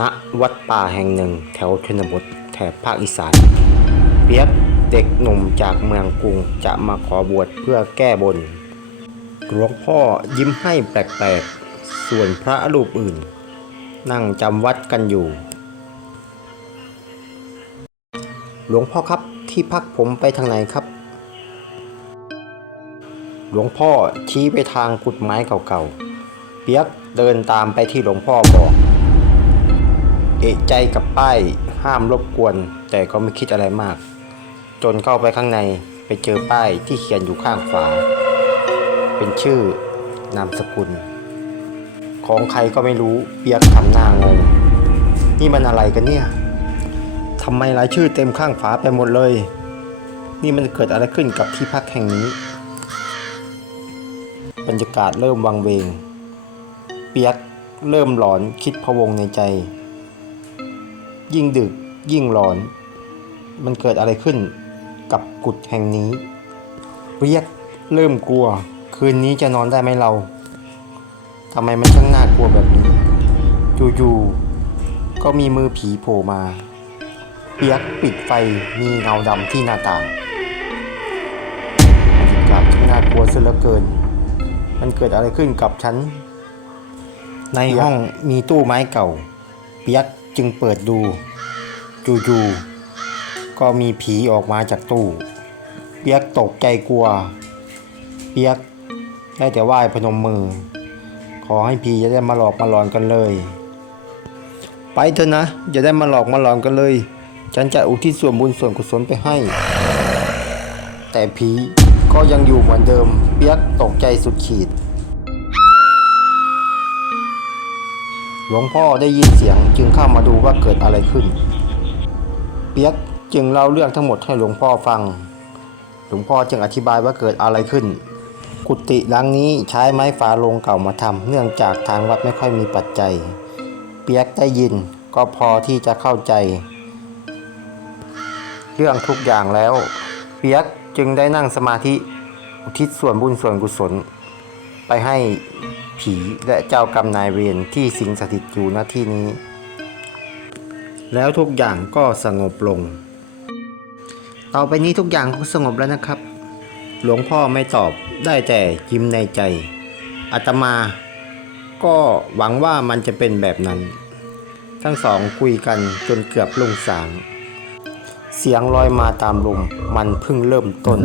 ณวัดป่าแห่งหนึ่งแถวชนบทแถบภาคอีสาน เปียกเด็กหนุ่มจากเมืองกรุงจะมาขอบวชเพื่อแก้บน หลวงพ่อยิ้มให้แปลกๆ ส่วนพระรูปอื่น นั่งจำวัดกันอยู่ หลวงพ่อครับที่พักผมไปทางไหนครับ หลวงพ่อชี้ไปทางกุดไม้เก่าๆ เปียกเดินตามไปที่หลวงพ่อบอก เอะใจกับป้ายห้ามรบกวน แต่ก็ไม่คิดอะไรมาก จนเข้าไปข้างในไปเจอป้ายที่เขียนอยู่ข้างฝา เป็นชื่อนามสกุล ของใครก็ไม่รู้เปียกทำหน้างง นี่มันอะไรกันเนี่ยทำไมรายชื่อเต็มข้างฝาไปหมดเลย นี่มันเกิดอะไรขึ้นกับที่พักแห่งนี้ บรรยากาศเริ่มวังเวง เปียกเริ่มหลอนคิดพะวงในใจ ยิ่งดึกยิ่งหลอน มันเกิดอะไรขึ้นกับกุฏแห่งนี้เปียกเริ่มกลัว คืนนี้จะนอนได้ไหมเราทำไมมันช่างน่ากลัวแบบนี้อยู่ๆก็มีมือผีโผล่มาเปียกปิดไฟมีเงาดำที่หน้าต่างบรรยากาศที่น่ากลัวเสียเหลือเกิน มันเกิดอะไรขึ้นกับฉัน ในห้องมีตู้ไม้เก่า เปียก จึงเปิดดู จู่ๆก็มีผีออกมาจากตู้ เปียกตกใจกลัว เปียกได้แต่ไหว้พนมมือ ขอให้ผีจะได้มาหลอกมาหลอนกันเลย ไปเถอะนะ อย่าได้มาหลอกมาหลอนกันเลย ฉันจะอุทิศส่วนบุญส่วนกุศลไปให้ แต่ผีก็ยังอยู่เหมือนเดิม เปียกตกใจสุดขีด หลวงพ่อได้ยินเสียงจึงเข้ามาดูว่าเกิดอะไรขึ้น เปียกจึงเล่าเรื่องทั้งหมดให้หลวงพ่อฟัง หลวงพ่อจึงอธิบายว่าเกิดอะไรขึ้น กุฏิหลังนี้ใช้ไม้ฝาโลงเก่ามาทำเนื่องจากทางวัดไม่ค่อยมีปัจจัย เปียกได้ยินก็พอที่จะเข้าใจ เรื่องทุกอย่างแล้ว เปียกจึงได้นั่งสมาธิอุทิศส่วนบุญส่วนกุศล ไปให้ผีและเจ้ากรรมนายเวรที่สิงสถิตอยู่ณที่นี้ แล้วทุกอย่างก็สงบลง ต่อไปนี้ทุกอย่างก็สงบแล้วนะครับ หลวงพ่อไม่ตอบได้แต่ยิ้มในใจอาตมา ก็หวังว่ามันจะเป็นแบบนั้น ทั้งสองคุยกันจนเกือบลุงสาง เสียงลอยมาตามลมมันเพิ่งเริ่มต้น